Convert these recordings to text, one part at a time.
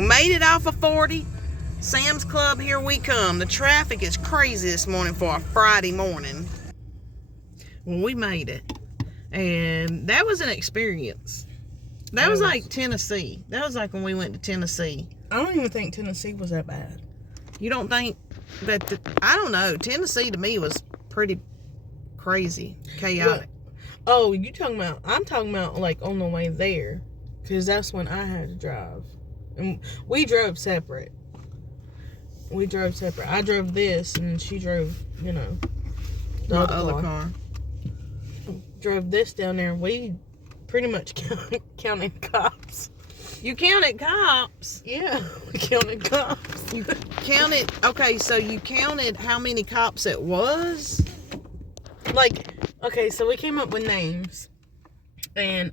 We made it off of 40. Sam's Club, here we come. The traffic is crazy this morning for a Friday morning. Well, we made it. And that was an experience. That was like Tennessee. That was like when we went to Tennessee. I don't even think Tennessee was that bad. You don't think that... I don't know. Tennessee to me was pretty crazy, chaotic. But, oh, you talking about... I'm talking about like on the way there. Because that's when I had to drive. And we drove separate. I drove this and she drove, you know, the other car. Drove this down there and we pretty much counted cops. You counted cops? Yeah, we counted cops. You counted, okay, so you counted how many cops it was? Like, okay, so we came up with names. And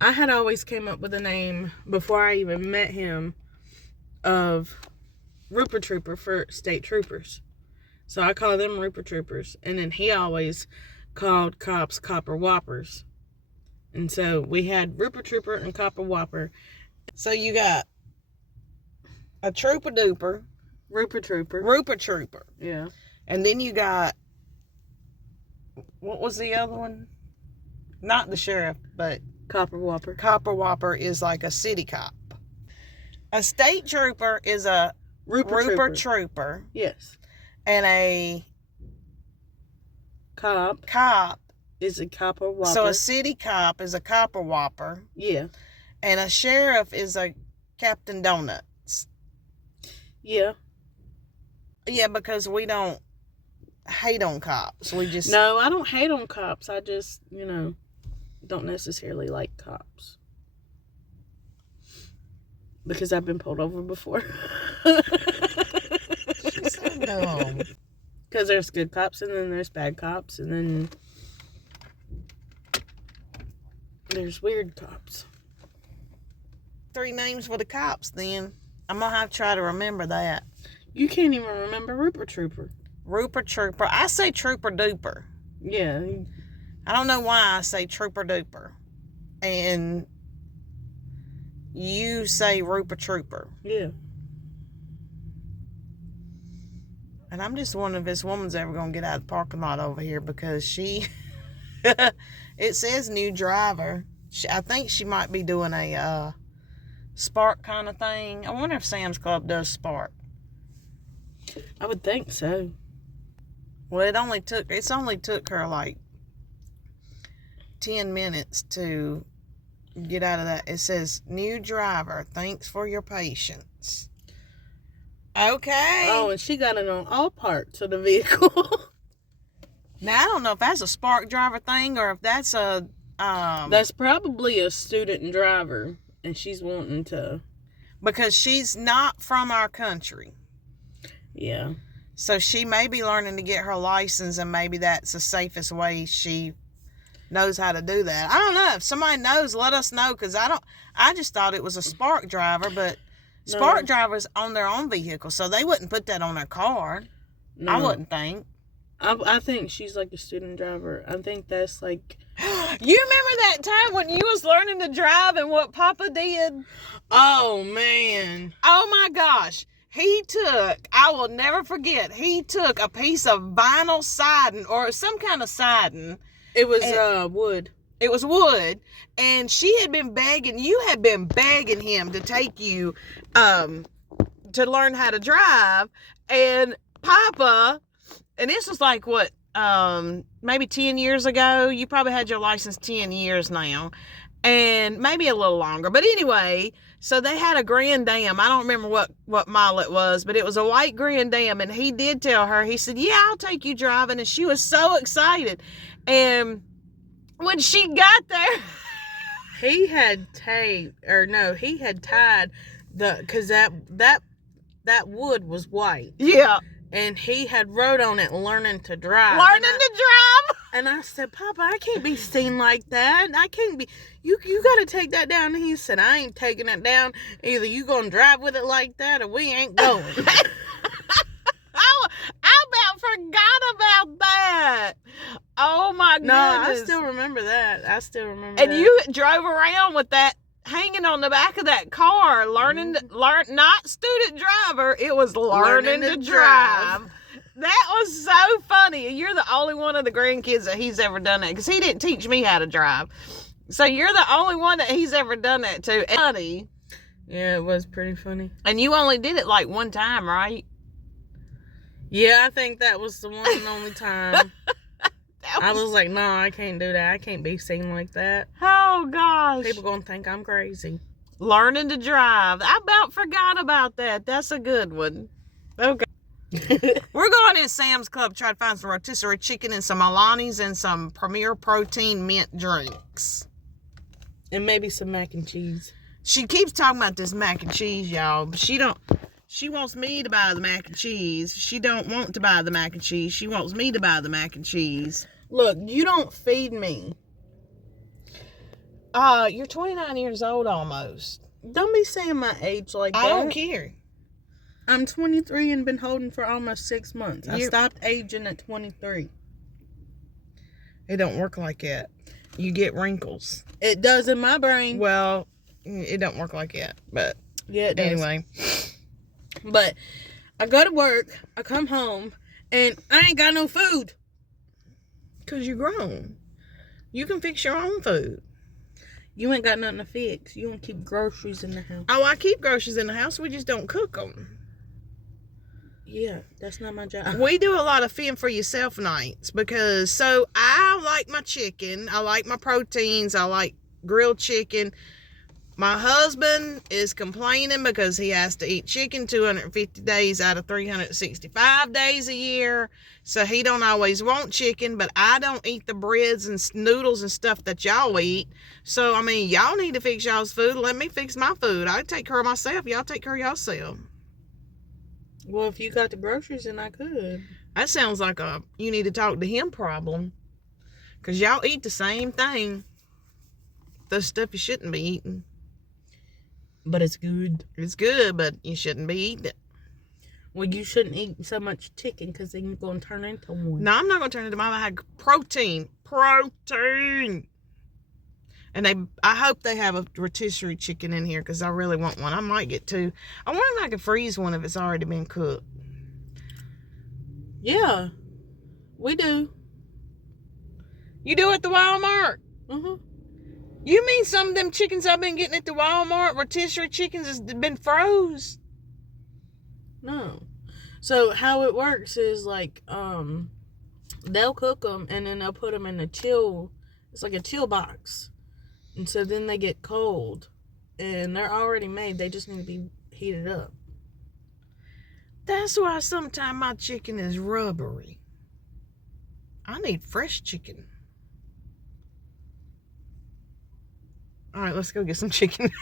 I had always came up with a name before I even met him of Rooper Trooper for state troopers. So I call them Rooper Troopers. And then he always called cops Copper Whoppers. And so we had Rooper Trooper and Copper Whopper. So you got a Trooper Duper. Rooper Trooper. Rooper Trooper. Yeah. And then you got, what was the other one? Not the sheriff, but... Copper Whopper. Copper Whopper is like a city cop. A state trooper is a Rooper Trooper. Yes. And a cop is a Copper Whopper. So a city cop is a Copper Whopper. Yeah. And a sheriff is a Captain Donuts. Yeah. Yeah, because we don't hate on cops. We just... No, I don't hate on cops. I just, you know, don't necessarily like cops. Because I've been pulled over before. She's so dumb. Because there's good cops and then there's bad cops and then there's weird cops. 3 names for the cops then. I'm going to have to try to remember that. You can't even remember Rooper Trooper. Rooper Trooper. I say Trooper Duper. Yeah. I don't know why I say Trooper Duper. And you say Rooper Trooper. Yeah. And I'm just wondering if this woman's ever going to get out of the parking lot over here because she... it says new driver. I think she might be doing a Spark kind of thing. I wonder if Sam's Club does Spark. I would think so. Well, it's only took her like 10 minutes to get out of that. It says new driver. Thanks for your patience. Okay. Oh, and she got it on all parts of the vehicle. Now, I don't know if that's a Spark driver thing or if that's a... that's probably a student driver, and she's wanting to... Because she's not from our country. Yeah. So she may be learning to get her license, and maybe that's the safest way she knows how to do that. I don't know. If somebody knows, let us know, because I just thought it was a Spark driver, but... Spark drivers own their own vehicle, so they wouldn't put that on their car. No. I wouldn't think. I think she's like a student driver. I think that's like... You remember that time when you was learning to drive and what Papa did? Oh, man. Oh, my gosh. I will never forget, he took a piece of vinyl siding or some kind of siding. It was wood. It was wood, and you had been begging him to take you to learn how to drive, and Papa, and this was like what, maybe 10 years ago. You probably had your license 10 years now, and maybe a little longer, but anyway, so they had a Grand Am. I don't remember what model it was, but it was a white Grand Am, and he did tell her, he said, yeah, I'll take you driving, and she was so excited, and when she got there, he had tied because that wood was white. Yeah. And he had wrote on it, learning to drive. And I said, Papa, I can't be seen like that. I can't be, you got to take that down. And he said, I ain't taking it down. Either you going to drive with it like that or we ain't going. I about forgot about that. Oh my goodness. No, I still remember that. And you drove around with that hanging on the back of that car, learn, not student driver. It was learning to drive. That was so funny. You're the only one of the grandkids that he's ever done that, because he didn't teach me how to drive. So you're the only one that he's ever done that to. And funny. Yeah, it was pretty funny. And you only did it like one time, right? Yeah, I think that was the one and only time. I was like, no, I can't do that. I can't be seen like that. Oh, gosh. People gonna think I'm crazy. Learning to drive. I about forgot about that. That's a good one. Okay. We're going in Sam's Club to try to find some rotisserie chicken and some Alani's and some Premier Protein mint drinks. And maybe some mac and cheese. She keeps talking about this mac and cheese, y'all. But she wants me to buy the mac and cheese. She don't want to buy the mac and cheese. She wants me to buy the mac and cheese. Look, you don't feed me. You're 29 years old almost. Don't be saying my age like that. I don't care. I'm 23 and been holding for almost 6 months. I stopped aging at 23. It don't work like that. You get wrinkles. It does in my brain. Well, it don't work like that. But yeah, it does. Anyway. But I go to work, I come home, and I ain't got no food. Because you're grown. You can fix your own food. You ain't got nothing to fix. You don't keep groceries in the house. Oh, I keep groceries in the house. We just don't cook them. Yeah, that's not my job. We do a lot of fend for yourself nights because, so I like my chicken. I like my proteins. I like grilled chicken. My husband is complaining because he has to eat chicken 250 days out of 365 days a year. So he don't always want chicken, but I don't eat the breads and noodles and stuff that y'all eat. So, I mean, y'all need to fix y'all's food. Let me fix my food. I take care of myself. Y'all take care of yourself. Well, if you got the groceries, then I could. That sounds like a you need to talk to him problem. Because y'all eat the same thing. The stuff you shouldn't be eating. But it's good. It's good, but you shouldn't be eating it. Well, you shouldn't eat so much chicken because then you're going to turn into one. No, I'm not going to turn into mine. I had protein. Protein. And I hope they have a rotisserie chicken in here because I really want one. I might get two. I wonder if I can freeze one if it's already been cooked. Yeah, we do. You do at the Walmart? Mm-hmm. You mean some of them chickens I've been getting at the Walmart, rotisserie chickens, has been froze? No. So how it works is like, they'll cook them and then they'll put them in a chill. It's like a chill box. And so then they get cold. And they're already made. They just need to be heated up. That's why sometimes my chicken is rubbery. I need fresh chicken. All right, let's go get some chicken.